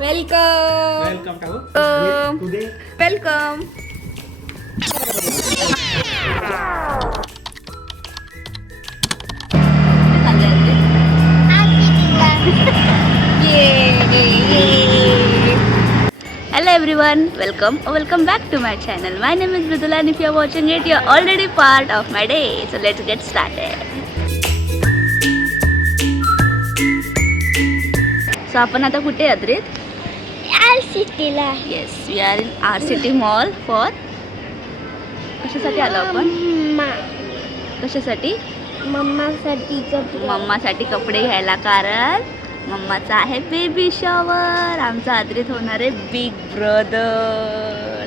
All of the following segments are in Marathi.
वेलकम वेलकम टाकू welcome. Hello everyone, welcome back to my channel. My name is Mridula and if you are watching it, you are already part of my day. So let's get started. So आपण आता कुठे आद्रित? सिटीला. Yes, we are in RCT Mall for कशासाठी आलो आपण? कशासाठी? मम्मासाठी कपडे घ्यायला, कारण मम्माचा आहे बेबी शॉवर. आमचा आद्रित होणार आहे बिग ब्रदर.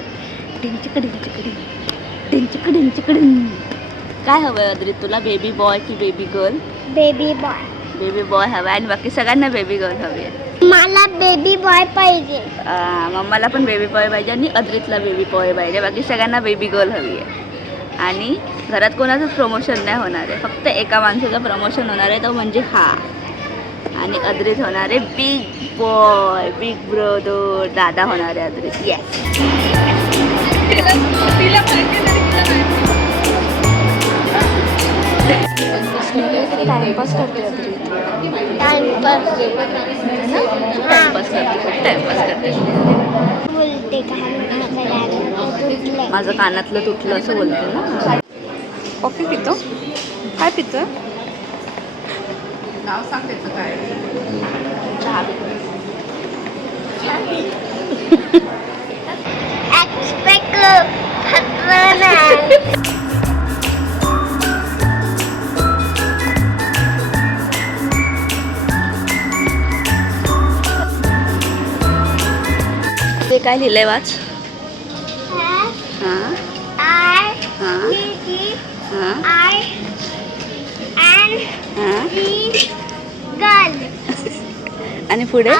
काय हवंय आद्रित तुला? बेबी बॉय की baby girl? Baby boy. Baby boy हवाय आणि बाकी सगळ्यांना बेबी गर्ल हवी आहे. मला बेबी बॉय पाहिजे. मम्माला पण बेबी बॉय पाहिजे आणि अद्रितला बेबी बॉय पाहिजे. बाकी सगळ्यांना बेबी गर्ल हवी आहे. आणि घरात कोणाचंच प्रमोशन नाही होणार आहे, फक्त एका माणसाचं प्रमोशन होणार आहे, तो म्हणजे हा. आणि अद्रित होणार आहे बिग बॉय, बिग ब्रदर. दादा होणार आहे अद्रित. येस. टाइमपास करते अद्रित. टाइमपास करते. माझं कानातलं तुटलं असं बोलते ना. कॉफी पितो? काय पितो? नाव सांग त्याचं काय? चहा पितो. ते काय लिहिलंय वाच? हां आणि पुढे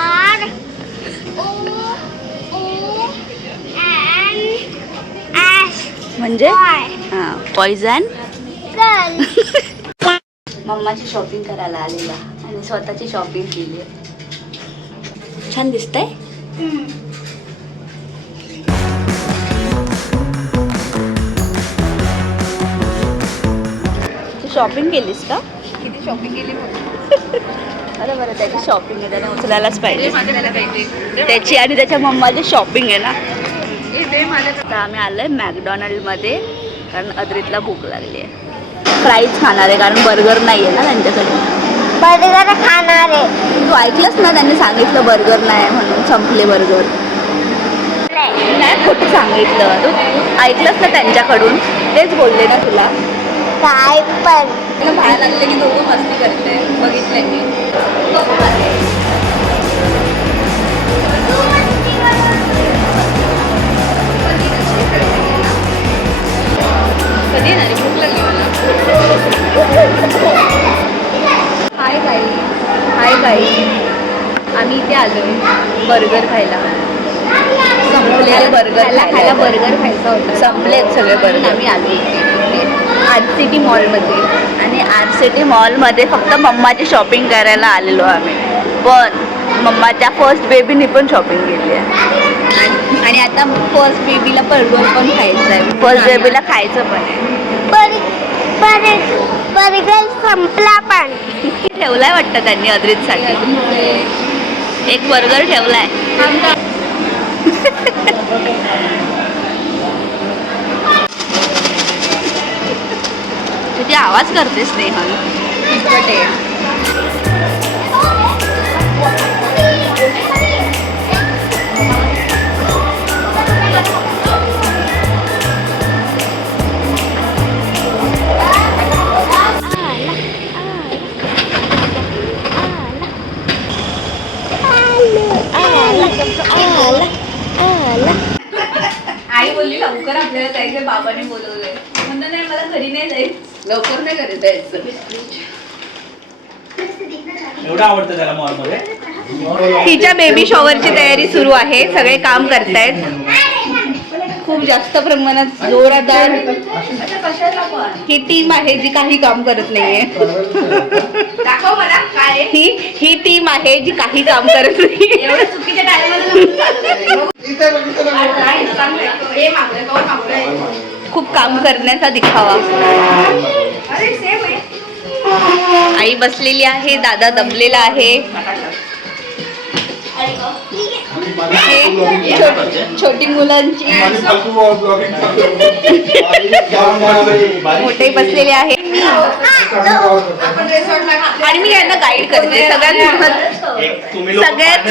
म्हणजे हां पॉइझन. मम्माची शॉपिंग करायला आलेला आणि स्वतःची शॉपिंग केली. छान दिसतंय. शॉपिंग केलीस का? किती शॉपिंग केली? अरे बरं, त्याची शॉपिंग आहे, त्याने उचलायलाच पाहिजे. त्याची आणि त्याच्या मम्माची शॉपिंग आहे ना. आता आम्ही आलोय मॅकडॉनल्डमध्ये, कारण अद्रितला भूक लागली आहे. फ्राईज खाणार आहे, कारण बर्गर नाही आहे ना त्यांच्याकडे. बर्गर खाणार आहे. तू ऐकलंस ना, त्यांनी सांगितलं बर्गर नाही म्हणून, संपले बर्गर. नाही खोटं सांगितलं. तू ऐकलंस ना त्यांच्याकडून, तेच बोलले ना तुला. काय पण मला बाहेर लागले की दोघं मस्ती करते, बघितलंय मी. कधी येणार? भूक लागली मला. हाय गाई, आम्ही इथे आलोय बर्गर खायला. संपलेले बर्गर खायला बर्गर खायचा होता. संपलेत सगळे बर्गर. आम्ही आलो RCT मॉलमध्ये, आणि RCT मॉलमध्ये फक्त मम्माची शॉपिंग करायला आलेलो आम्ही. पण मम्माच्या फर्स्ट बेबीनी पण शॉपिंग केली आहे. आणि आता फर्स्ट बेबीला बर्गर पण खायचं आहे. फर्स्ट बेबीला खायचं पण आहे. बर्गर संपला पण. ठेवलाय वाटतं त्यांनी अद्रितसाठी. एक बर्गर ठेवलाय. किती आवाज करतेस नेहल. आई बोलली लवकर आपल्याला जायचं, बाबाने बोलवलंय. म्हणलं नाही, मला घरी नाही जायचं. लवकर नाही घरी जायचं. एवढं आवडतं त्याला मॉलमध्ये. तिच्या बेबी शॉवरची तयारी सुरू आहे. सगळे काम करतायत. खूप जास्त प्रमाणात जोरदार ही टीम आहे जी काही काम करत नाहीये. दाखव मला काय ही टीम आहे जी काही काम करत नाही. एवढं चुकीच्या टायमाला खूप काम करण्याचा दिखावा. आई बसलेली आहे, दादा दमलेला आहे. हे छोटी मुलांची मोठे बसलेले आहे आणि मी यांना गाईड करते. सगळ्यात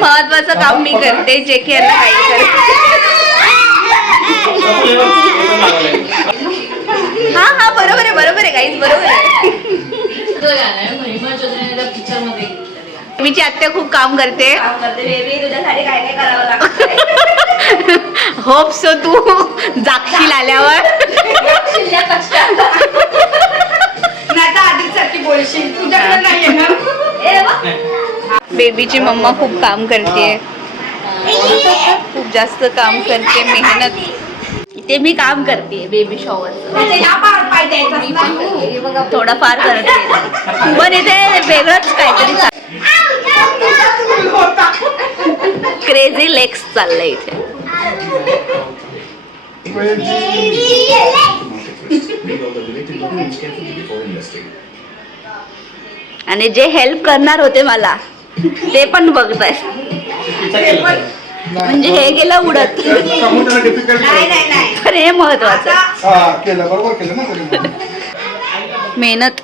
महत्वाचं काम मी करते, जे की यांना गाईड करते. हा बरोबर आहे गाईज, बरोबर आहे. मीची आत्या खूप काम करते. तुझ्यासाठी काय काय करावं लागतं. होप सो तू जागशील आल्यावर. बेबीची मम्मा खूप काम करते, खूप जास्त काम करते, मेहनत. ते मी काम करते बेबी शॉवर, थोडंफार करते, पण इथे वेगळंच काहीतरी क्रेझी लेग्स चाललंय इथे. आणि जे हेल्प करणार होते मला ते पण बघताय, म्हणजे हे गेलं उडत. पण हे महत्वाचं, मेहनत.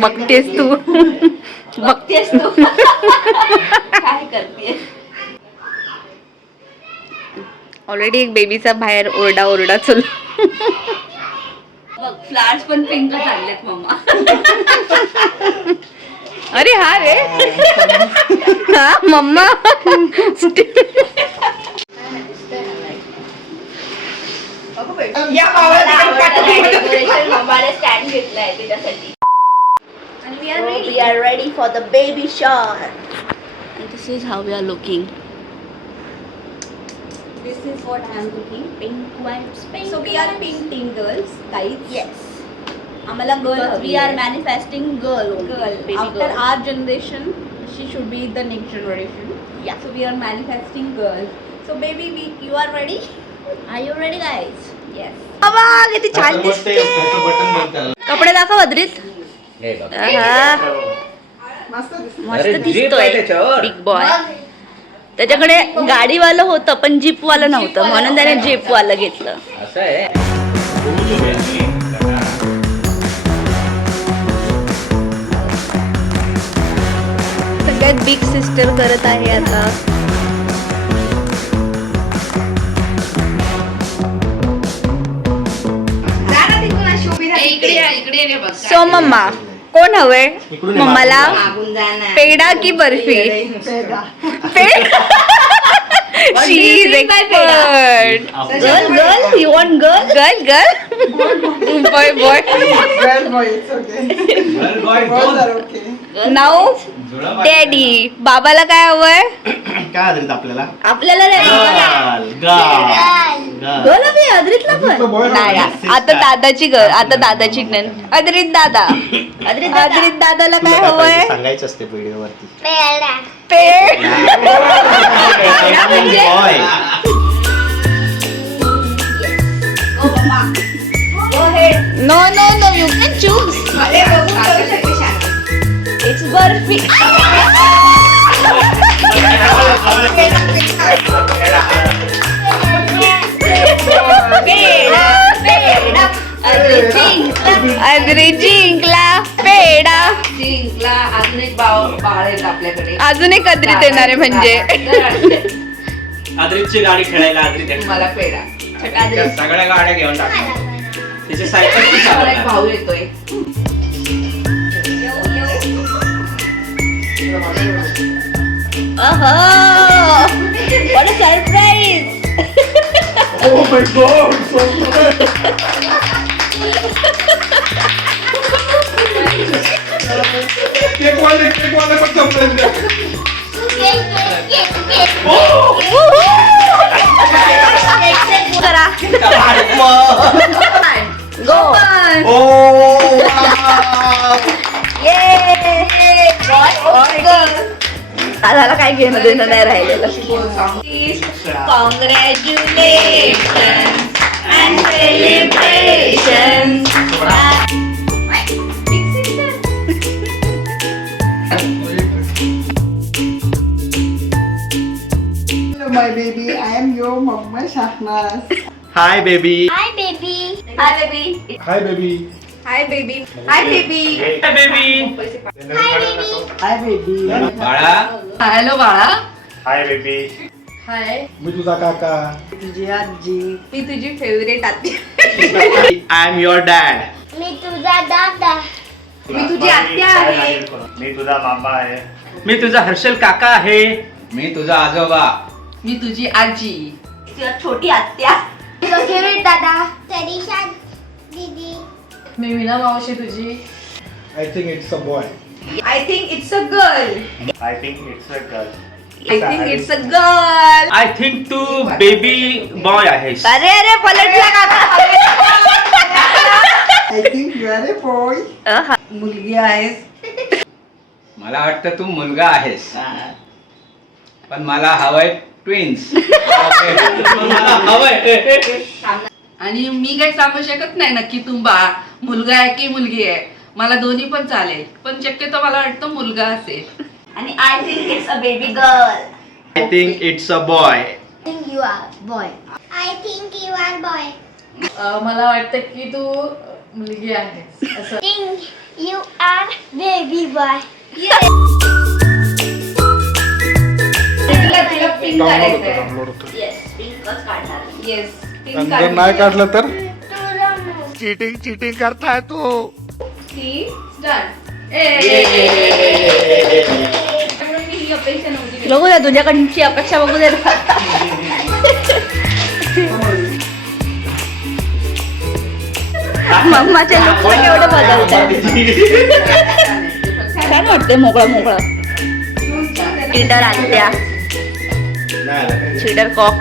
बघतेस तू, बघतेस तू काय करते. ऑलरेडी एक बेबीचा बाहेर ओरडा चालू. बघ फ्लावर्स पण पिंक झालेत मम्मा. अरे हा रे, हा मम्मा. स्टँड घेतलाय त्याच्यासाठी. We are ready for the baby shower. And this is how we are looking. This is what I am looking. Pink vibes, pink. So we are painting girls, guys. Yes. आम्हाला girl Because हवी we are आहे. manifesting girl only. girl. Baby After girl. our generation, she should be the next generation. Yeah. So we are manifesting girls. So baby, you are ready? Are you ready guys? Yes. बाबा किती छान दिसते. कपडे दाखव अद्रित. मस्त दिसतोय बिग बॉय. त्याच्याकडे गाडीवालं होतं पण जीपवालं नव्हतं, म्हणून त्याने जीपवालं घेतलं. सगळ्यात बिग सिस्टर करत आहे आता. सो मम्मा कोण हवंय मम्माला, पेढा की barfi? She is expert. Girl, you want girl? Boy. Now daddy, बाबाला काय हवंय? काय आदरीत आपल्याला? आपल्याला गर्ल हवी, अद्रितला पण नाही. आता दादाची गर्ल, आता दादाची नन. अद्रित दादा, अद्रित दादाला काय हवंय? सांगायचं असते व्हिडिओवरती. पेड. No, you can choose. It's barfi. Adrit जिंकला, पेढा अजून एक बाळ आहे आपल्याकडे. अजून एक अद्रित येणार आहे म्हणजे. आदरीतची गाडी खेळायला आदरीत मला पेढा. सगळ्या गाड्या घेऊन टाकल्या. त्याचे सायकल एक भाऊ येतोय. What a surprise! Oh my God! Cake वाले पण संपलेले. करा. Go. Oh! Yay! Boy or girl? दादाला काय घेणं देणं नाही राहिलेलं. Congratulations and celebrations. Big sister. Hello, my baby. I am your Mama Shahnaz. Hi baby. Hi baby. Hi baby. Hi, baby. Hi baby. Hi baby. Hi baby. Hi, baby. बाळा. हॅलो बाळा. Hi, baby. हाय. मी तुझा काका. तुझी आजी. मी तुझी फेवरेट आत्या. I am your dad. मी तुझा दादा. मी तुझी आत्या आहे. मी तुझा मामा आहे. मी तुझा हर्षल काका आहे. मी तुझा आजोबा. मी तुझी आजी. तुझी छोटी आत्या. तुझा फेवरेट दादा. तरीशा दीदी. मी मीना मावशी तुझी. I think it's a boy. I think it's a girl. I think it's a girl. I think it's a girl. I think तू बेबी बॉय आहेस. अरे अरे पलटला काका. I think you are a boy. मुलगी आहेस. मला वाटतं तू मुलगा आहेस. पण मला हवंय ट्विन्स. मला हवंय. आणि मी काही सांगू शकत नाही नक्की तू मुलगा आहे की मुलगी आहे. मला दोन्ही पण चालेल, पण शक्यतो मला वाटतं मुलगा असेल. आणि I think it's a baby girl. I think it's a boy. I think you are boy. I think you are boy. मला वाटतं की तू मुलगी आहेस असं. I think you are baby boy. तिला पिंक काढायचंय. डाउनलोड होतो. Yes, पिंकच काढणार. Yes, pink आणि जर काढणार. नाही काढलं तर तुला चीटिंग करताय तू. See? Done. त्यामुळे मी ही अपेक्षा नव्हती. बघू द्या तुझ्याकडची अपेक्षा बघू दे. मम्माचे लुक पण एवढं बदलतात. छान वाटते मोकळं मोकळं. चिटर आत्या. Cheater cock.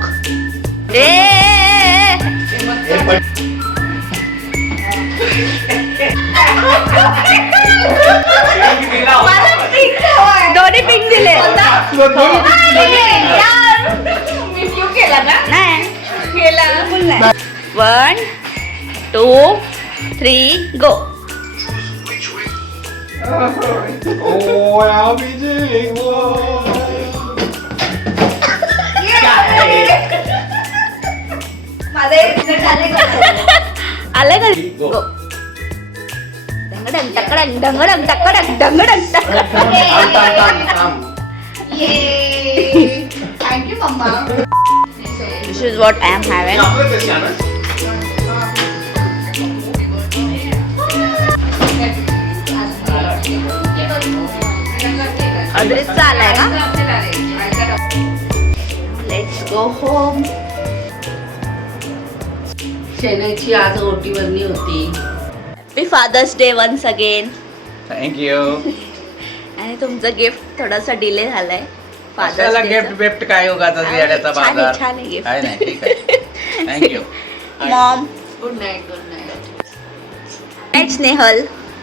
दोन्ही पिंक दिले. नाही 1 2 3 गो. Oh, I'll be doing आलंय का गो. डंगडंग टकडंग डंगडंग टकडंग डंगडंग टकडंग. Thank you, Mama. This is what I am having. अद्रितचा आलाय का. Let's go home. शेणाची आज ओटीवरणी होती. Happy father's day once again. Thank you. आणि तुमचं गिफ्ट थोडासा डिले झालाय. कशाला गिफ्ट बिफ्ट काय उगाचा येड्याचा छान आहे, बाजार. छान आहे gift. काय नाही ठीक आहे. Thank you. Mom. Good night. Good night. Night Snehal.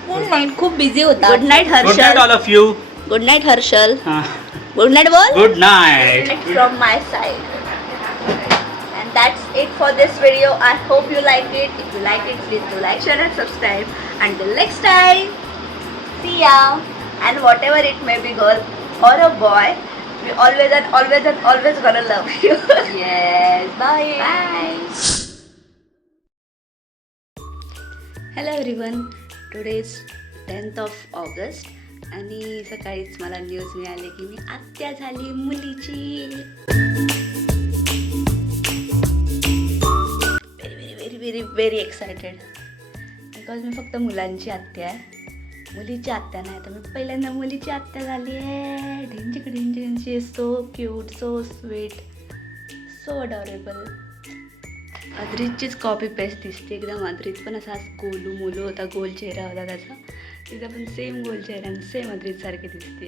Good night. खूप बिझी होता. Good night good night Harshal. All of you. Good night Harshal. Good night बोल. Good night. From my side. And that's it for this video. I hope you liked it. If you liked it, please do like, share and subscribe. Until next time. See ya. And whatever it may be, girl or a boy, we always and always and always gonna love you. Yes. Bye. Bye. Hello everyone. Today is 10th of August. आणि सकाळीच मला न्यूज मिळाली की मी आत्या झाली मुलीची. Very very very very excited. Because मी फक्त मुलांची आत्या आहे, मुलीची आत्या नाही. तर मी पहिल्यांदा मुलीची आत्या झाली आहे. ढिंचिक ढिंची. So cute, so sweet, so adorable. अद्रितचीच कॉपी पेस्ट दिसते एकदम. अद्रित पण असा गोलू मोलू होता, गोल चेहरा होता त्याचा. तिचा पण सेम गोल चेहरा आणि सेम अद्रित सारखी दिसते.